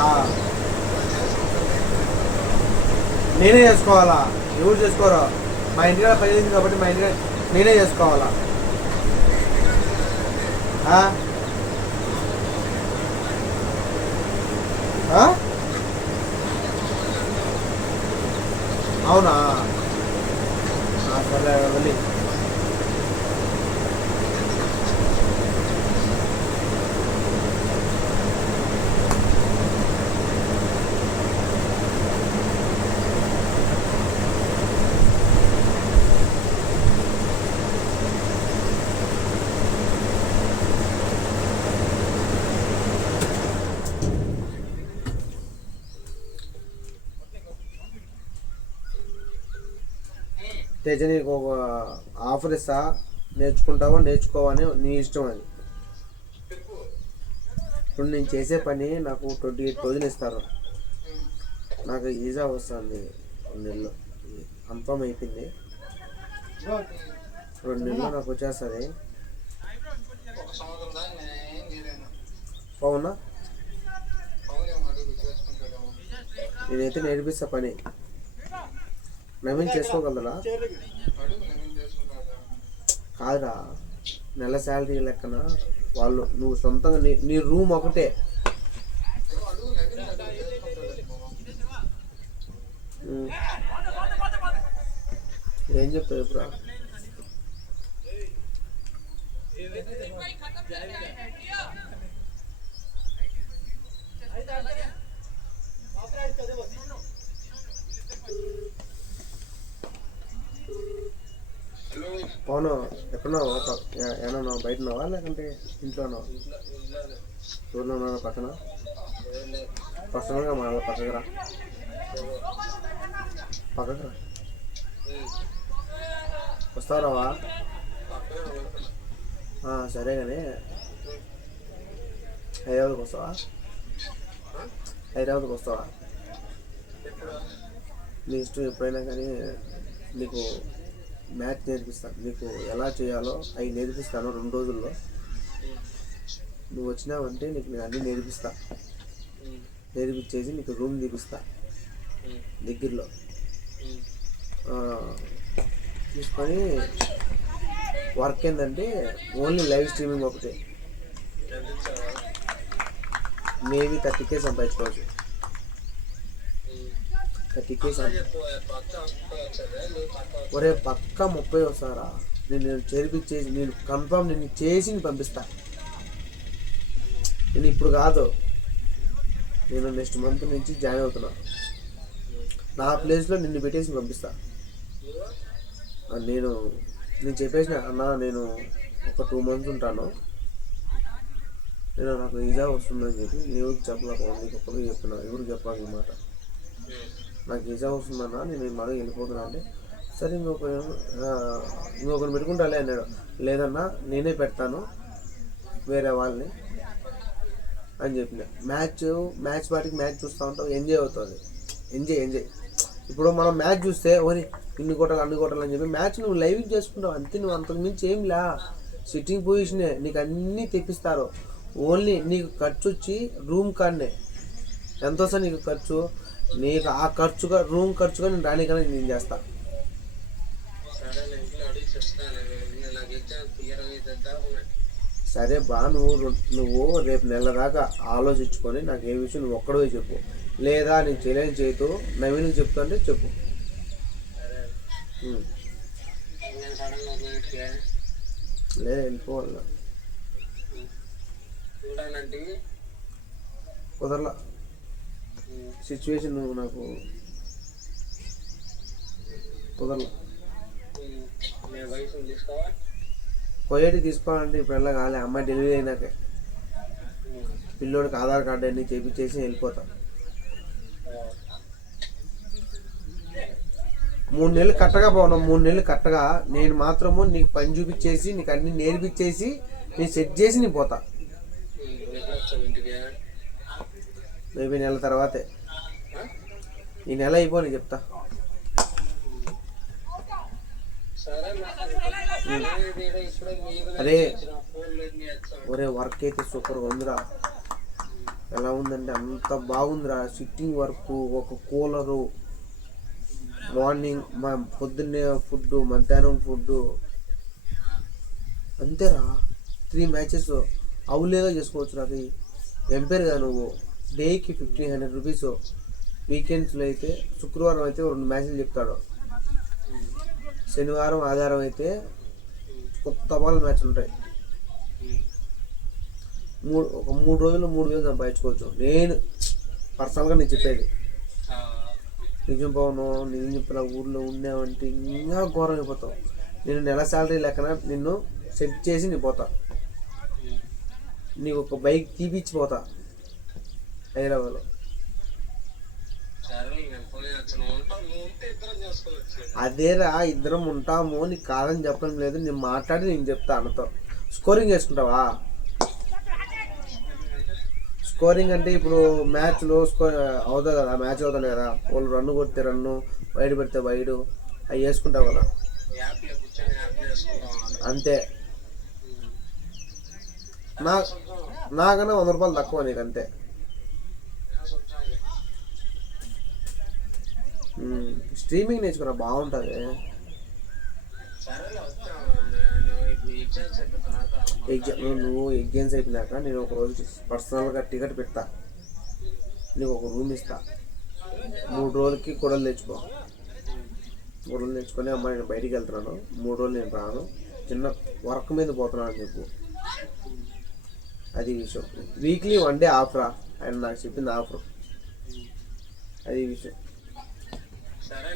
నేనే చేసుకోవాలా? ఎవరు చేసుకోరా? మా ఇంటికాడ పని ఉంది కాబట్టి మా ఇంటికాడ నేనే చేసుకోవాలా? అవునా? సరే వెళ్ళి తేజ, నీకు ఒక ఆఫర్ ఇస్తా, నేర్చుకుంటావా నేర్చుకోవని నీ ఇష్టం. అది ఇప్పుడు నేను చేసే పని నాకు 28 రోజులు ఇస్తారు. నాకు ఈజా వస్తుంది 2 నెలలు. కన్ఫర్మ్ అయిపోయింది. 2 నెలలు నాకు వచ్చేస్తుంది. అవునా? నేనైతే నేర్పిస్తా పని. నవీన్ చేసుకోగలరా? కాదురా, నెల శాలరీ లెక్కన వాళ్ళు నువ్వు సొంతంగా నీ రూమ్ ఒకటే. ఏం చెప్తావు ఇప్పుడు? అవును, ఎక్కడున్నావు? ఏమన్నా బయట ఉన్నావా లేకుంటే ఇంట్లో ఉన్నావా? ఊళ్ళో ఉన్నావా? పక్కన పక్కనగా మా పక్కకు రా. పక్కకు రా. వస్తారావా? సరే కానీ హైదరాబాద్కి వస్తావా? హైదరాబాద్కి వస్తావా? నీ ఇష్టం. ఎప్పుడైనా కానీ నీకు మ్యాచ్ నేర్పిస్తాను. నీకు ఎలా చేయాలో అవి నేర్పిస్తాను 2 రోజుల్లో. నువ్వు వచ్చినావంటే నీకు నేను అన్నీ నేర్పిస్తా. నేర్పించేసి నీకు రూమ్ తీపిస్తా దగ్గరలో. తీసుకొని వర్క్ ఏంటంటే ఓన్లీ లైవ్ స్ట్రీమింగ్ ఒకటే. మేబీ 30K సంపాదించుకోవచ్చు. 30K. ఒరే పక్కా 30 వస్తారా? నేను చేర్పించేసి నేను కన్ఫర్మ్ నేను చేసి పంపిస్తా. నేను ఇప్పుడు కాదు, నేను నెక్స్ట్ మంత్ నుంచి జాయిన్ అవుతున్నా. నా ప్లేస్లో నిన్ను పెట్టేసి పంపిస్తా. నేను చెప్పేసిన అన్న, నేను ఒక 2 months ఉంటాను, నేను నాకు ఈజా వస్తుందని చెప్పి ఎవరికి చెప్పలేకపోయింది. ఒక్కరికి చెప్తున్నా, ఎవరికి చెప్పాలి ఈ మాట. నాకు ఈజా వస్తుందన్నా, నేను ఈ మాట వెళ్ళిపోతున్నా అంటే సరే ఇంకొకరిని పెట్టుకుంటాలే అన్నాడు. లేదన్నా నేనే పెడతాను వేరే వాళ్ళని అని చెప్పిన. మ్యాచ్ వాటికి మ్యాచ్ చూస్తూ ఉంటావు, ఎంజాయ్ అవుతుంది. ఎంజాయ్ ఇప్పుడు మనం మ్యాచ్ చూస్తే ఓని ఇన్ని కొట్టాలి అన్ని కొట్టాలి అని చెప్పి మ్యాచ్ నువ్వు లైవ్ చేసుకుంటావు అంతే. నువ్వు అంతకు మించి ఏం లా, సిట్టింగ్ పొజిషనే నీకు అన్నీ తెప్పిస్తారు. ఓన్లీ నీకు ఖర్చు వచ్చి రూమ్ కాడనే ఎంత వస్తా నీకు ఖర్చు, నీకు ఆ ఖర్చుగా రూమ్ ఖర్చుగా నేను రానికన్నా నేను చేస్తా. సరే బా, నువ్వు రేపు నెల దాకా ఆలోచించుకొని నాకు ఏ విషయం నువ్వు ఒక్కడే చెప్పు, లేదా నేను చేయలేని చేతు నవీన్కి చెప్తా అంటే చెప్పు. లేదా వెళ్ళిపోవాల కుదరలా సిచ్యువేషన్, నువ్వు నాకు కుదరలా. పోయేటి తీసుకోవాలంటే ఇప్పుడు ఎలా కాలే, అమ్మాయి డెలివరీ అయినాకే పిల్లోడికి ఆధార్ కార్డు అన్నీ చేపించేసి వెళ్ళిపోతా. 3 నెలలు కట్టగా పోను, 3 నెలలు కట్టగా నేను మాత్రము నీకు పని చూపించేసి నీకు అన్ని నేర్పించేసి నేను సెట్ చేసి నేను పోతా. మేబీ నెల తర్వాతే, ఈ నెల అయిపోయి చెప్తా. అరే ఒరే వర్క్ అయితే సూపర్గా ఉందిరా. ఎలా ఉందంటే అంత బాగుందిరా. సిట్టింగ్ వర్క్, ఒక కూలరు, మార్నింగ్ పొద్దున్నే ఫుడ్, మధ్యాహ్నం ఫుడ్, అంతేరా. 3 మ్యాచెస్ అవులేగా చేసుకోవచ్చు. అది ఎంపైర్ కదా నువ్వు. డేకి 1500 రూపీస్. వీకెండ్స్లో అయితే శుక్రవారం అయితే 2 మ్యాచ్లు చెప్తాడు, శనివారం ఆదివారం అయితే కొత్త బాల్ మ్యాచ్లు ఉంటాయి. ఒక 3 రోజులు 3000 సంపాదించుకోవచ్చు. నేను పర్సనల్గా నేను చెప్పేది నిజం పోను. నేను చెప్పిన ఊర్లో ఉండేవంటే ఇంకా ఘోరం అయిపోతావు. నేను నెల శాలరీ లెక్కన నిన్ను సెట్ చేసి నేను పోతా. నీకు ఒక బైక్ తీపిచ్చిపోతా హైదరాబాద్లో. అదేరా ఇద్దరం ఉంటాము, నీకు కాదని చెప్పడం లేదు. నేను మాట్లాడి నేను చెప్తా అన్నతో. స్కోరింగ్ చేసుకుంటావా? స్కోరింగ్ అంటే ఇప్పుడు మ్యాచ్లో అవుతుంది కదా, మ్యాచ్ అవుతుంది కదా, వాళ్ళు రన్ను కొడితే రన్ను, వైడ్ పెడితే వైడు, అవి వేసుకుంటావు కదా అంతే. నాకన్నా 100 రూపాయలు తక్కువ నీకు అంతే. స్ట్రీమింగ్ నేర్చుకున్నా బాగుంటుంది. నువ్వు ఎగ్జామ్స్ అయిపోయినాక నేను ఒక రోజు పర్సనల్గా టికెట్ పెడతా, నీకు ఒక రూమ్ ఇస్తా. 3 రోజులకి కూడలు తెచ్చుకో. కూడలు తెచ్చుకొని అమ్మ నేను బయటికి వెళ్తున్నాను, 3 రోజులు నేను రాను, చిన్న వర్క్ మీద పోతున్నాను అని చెప్పు. అది విషయం. వీక్లీ 1 డే ఆఫ్ రా, ఆయన నాకు చెప్పింది ఆఫర్. అది విషయం. సరే